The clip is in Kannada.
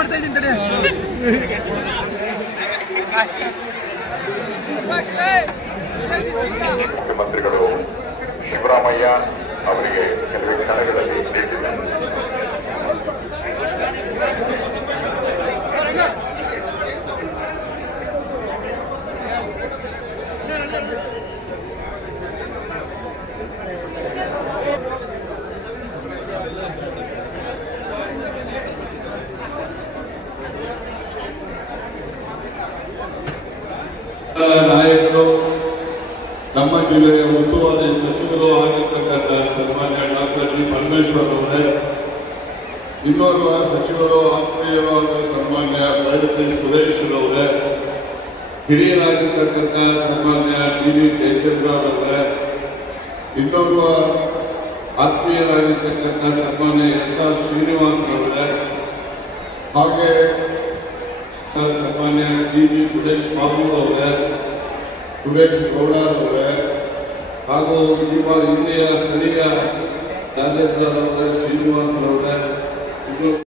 ಮಾಡ್ತಾ ಇದ್ದೀನಿ ತಡೆ. ಮುಖ್ಯಮಂತ್ರಿಗಳು ಶಿವರಾಮಯ್ಯ ಅವರಿಗೆ ಕೆಲವೇ ಕ್ಷಣಗಳಲ್ಲಿ ತಿಳಿಸಿದ್ದಾರೆ. ನಾಯಕರು, ನಮ್ಮ ಜಿಲ್ಲೆಯ ಉಸ್ತುವಾರಿ ಸಚಿವರು ಆಗಿರ್ತಕ್ಕಂಥ ಸನ್ಮಾನ್ಯ ಡಾಕ್ಟರ್ ಜಿ ಪರಮೇಶ್ವರ್ ಅವರೇ, ಇನ್ನೋರ್ವ ಸಚಿವರು ಆತ್ಮೀಯವಾದ ಸನ್ಮಾನ್ಯ ಬೈರತಿ ಸುರೇಶ್ ಅವರೇ, ಹಿರಿಯರಾಗಿರ್ತಕ್ಕಂಥ ಸನ್ಮಾನ್ಯ ಟಿ ವಿ ಜಯಚಂದ್ರವರೇ, ಇನ್ನೋರ್ವ ಆತ್ಮೀಯರಾಗಿರ್ತಕ್ಕಂಥ ಸನ್ಮಾನ್ಯ ಎಸ್ ಆರ್ ಶ್ರೀನಿವಾಸ್ ಅವರೇ, ಹಾಗೆ ಸನ್ಮಾನ್ಯ ಶ್ರೀ ಜಿ ಸುರೇಶ್ ಬಾಬು ಅವರೇ, ಸುರೇಶ್ ಗೌಡ ಅವರೇ, ಹಾಗೂ ಇಲ್ಲಿಯ ಸ್ಥಳೀಯ ರಾಜೇಂದ್ರ ಅವರೇ, ಶ್ರೀನಿವಾಸ್ ಅವರೇ,